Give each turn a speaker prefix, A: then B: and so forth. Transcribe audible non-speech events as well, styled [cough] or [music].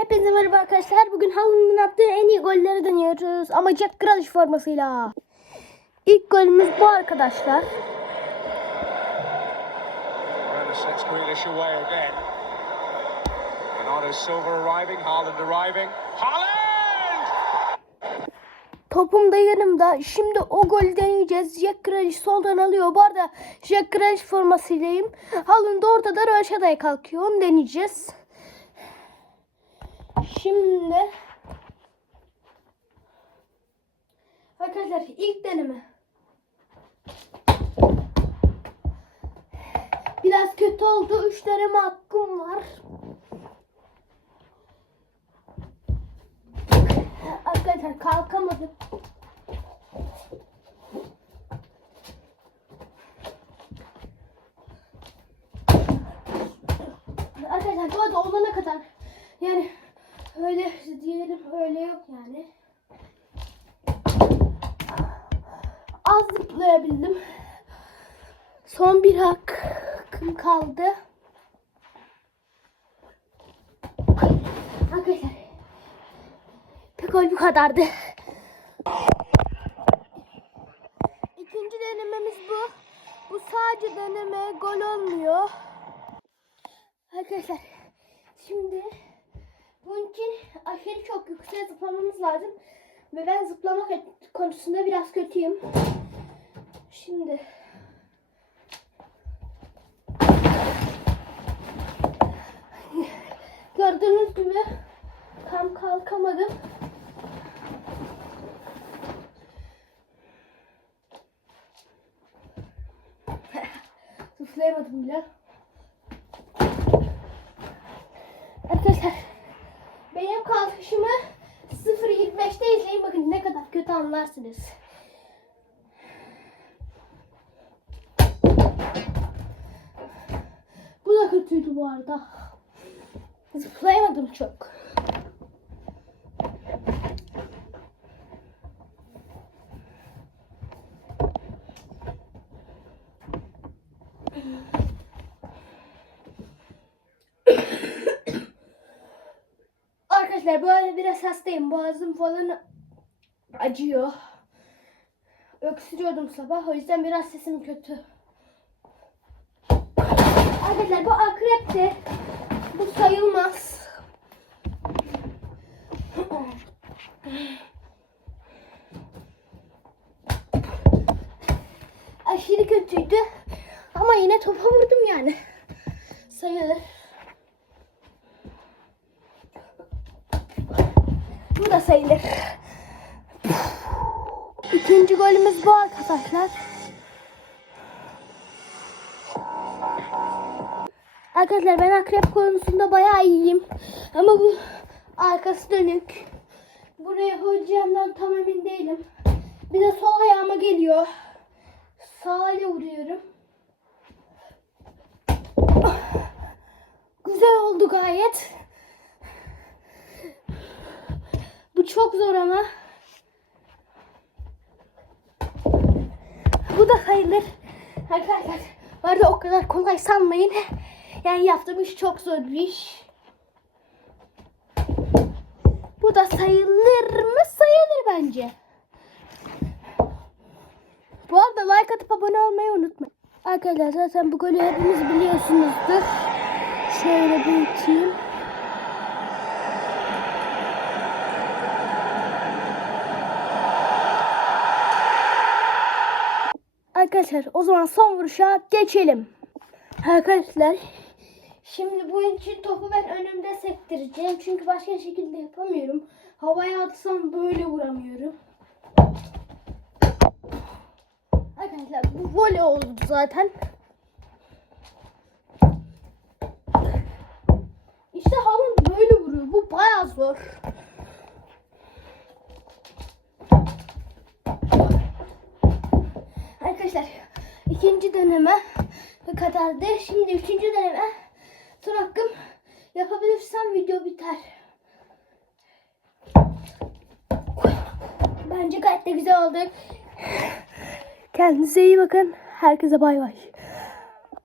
A: Hepinize merhaba arkadaşlar. Bugün Haaland'ın attığı en iyi golleri deniyoruz. Ama Jack Grealish formasıyla. İlk golümüz bu arkadaşlar. Topum da yanımda. Şimdi o golü deneyeceğiz. Jack Grealish soldan alıyor. Bu arada Jack Grealish formasıylayım. Haaland ortada Röşada'ya kalkıyor. Onu deneyeceğiz. Şimdi Arkadaşlar ilk deneme. Biraz kötü oldu. Üç deneme hakkım var. Arkadaşlar kalkamadım. Arkadaşlar bu arada olana kadar yani öyle diyelim öyle yok yani. Az zıplayabildim. Son bir hakkım kaldı. Arkadaşlar gol bu kadardı. İkinci denememiz bu. Bu sadece deneme gol olmuyor. Arkadaşlar şimdi bunun için aşırı çok yükseğe zıplamamız lazım. Ve ben zıplamak konusunda biraz kötüyüm. Şimdi gördüğünüz gibi tam kalkamadım. [laughs] Zıplayamadım bile. Anlarsınız. Bu da kötüydü bu arada. Zıplayamadım çok. Arkadaşlar arada biraz hastayım. Boğazım falan acıyor. Öksürüyordum sabah. O yüzden biraz sesim kötü. Arkadaşlar bu akrepti. Bu sayılmaz. Aşırı kötüydü. Ama yine topa vurdum yani. Sayılır. Bu da sayılır. İkinci golümüz bu arkadaşlar. Arkadaşlar ben akrep konusunda bayağı iyiyim. Ama bu arkası dönük. Buraya hocamdan tam emin değilim. Bir de sol ayağıma geliyor. Sağ ile vuruyorum. Güzel oldu gayet. Bu çok zor ama. Bu da sayılır. Arkadaşlar arada o kadar kolay sanmayın. Yani yaptığım iş çok zor bir iş. Bu da sayılır mı? Sayılır bence. Bu arada like atıp abone olmayı unutmayın. Arkadaşlar zaten bu golü hepiniz biliyorsunuzdur. Şöyle büyüteyim. Arkadaşlar o zaman son vuruşa geçelim. Arkadaşlar şimdi bu için topu ben önümde sektireceğim. Çünkü başka şekilde yapamıyorum. Havaya atsam böyle vuramıyorum. Arkadaşlar bu voley oldu zaten. İşte Haaland böyle vuruyor. Bu bayağı zor. Arkadaşlar ikinci deneme kadardı. Şimdi üçüncü deneme. Son hakkım. Yapabilirsem video biter. Bence gayet de güzel oldu. Kendinize iyi bakın. Herkese bay bay.